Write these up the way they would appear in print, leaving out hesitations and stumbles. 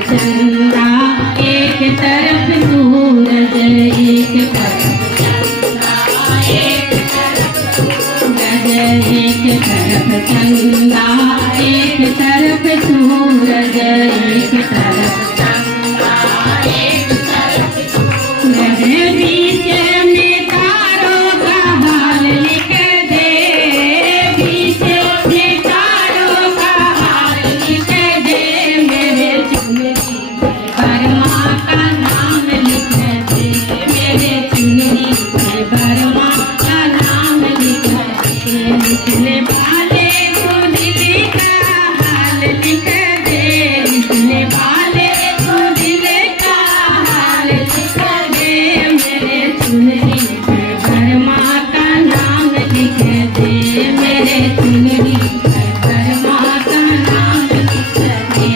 चंदा, एक तरफ सूरज, एक तरफ चंदा, एक तरफ सूरज, एक तरफ चंदा, एक तरफ सूरज, एक तरफ चंदा, एक तरफ सूरज। बीच में तारों का हाल लिख दे, बीच में तारों का हाल लिख दे, मेरे चुनरी बरमा का नाम लिख दे, मेरे चुनरी बरमा का नाम लिख दे। लिखने वाले को दिल का हाल लिख दे, लिखने वाले को दिल का हाल लिख दे, मेरे चुनरी बरमा का नाम लिख दे, मेरे चुनरी बरमा का नाम लिख दे।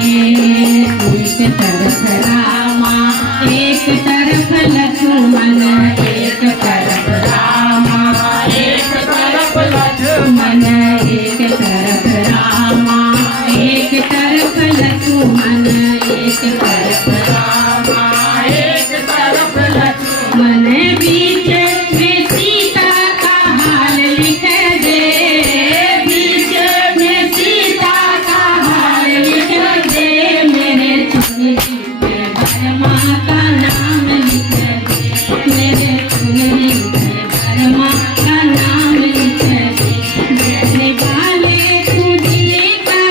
एक तरफ रामा, एक तरफ लक्ष्मण, एक तरफ रामा, एक तरफ लक्ष्मण, एक तरफ रामा, एक तरफ लक्ष्मण, एक तरफ रामा, एक तरफ लक्ष्मण। बीच में सीता का हाल लिख दे, बीच में सीता का हाल लिख दे, मेरे चुनरी बरमा का नाम लिख दे, मेरे चुनरी बरमा का नाम लिख दे। लिखने वाले को दिल का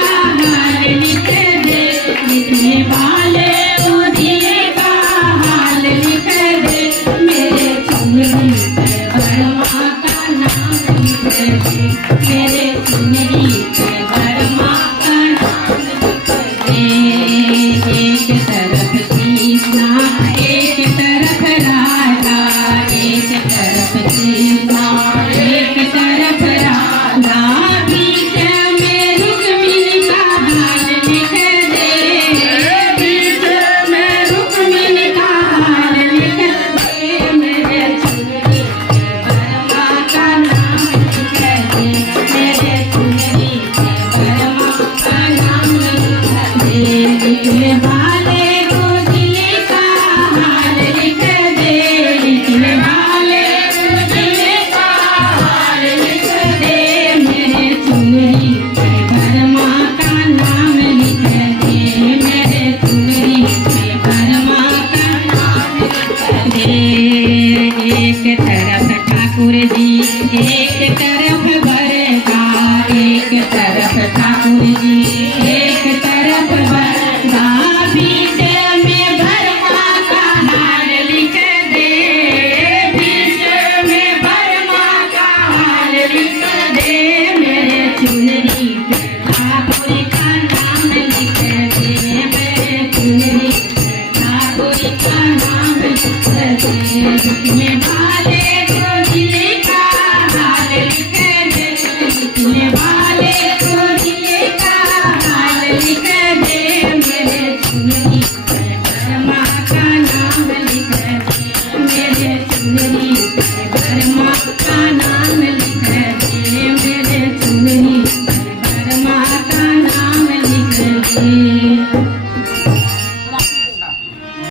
हाल लिख दे, लिखने वाले को दिल का हाल लिख दे, मेरे चुनरी बरमा का नाम लिख दे, मेरे चुनरी बरमा का नाम लिख दे। एक तरफ कृष्णा, एक तरफ राधा, एक तरफ कृष्णा, एक तरफ राधा, बीच में रुक्मिणी का हाल लिख दे, बीच में रुक्मिणी का हाल लिख दे, मेरे चुनरी बरमा का नाम लिख दे, मेरे चुनरी बरमा का नाम लिख दे। लिखने वाले को दिल का हाल लिख दे, लिखने वाले को दिल का हाल लिख दे, मेरे चुनरी बरमा का नाम लिख दे, मेरे चुनरी बरमा का नाम लिख दे। एक तरफ ठाकुर जी, एक तरफ बरगा, एक तरफ ठाकुर जी, एक तरफ बरगा, बीच में बरमा का हाल लिख दे, बीच में बरमा का हाल लिख दे, मेरे चुनरी ठाकुर का नाम लिख दे, मेरे चुनरी ठाकुर का नाम लिख दे। लिखने वाले को दिल का हाल लिख दे, लिखने वाले को दिल का हाल लिख दे, मेरे चुनरी बरमा का नाम लिख दे, मेरे चुनरी बरमा का नाम लिख दे, मेरे चुनरी बरमा का नाम लिख दे।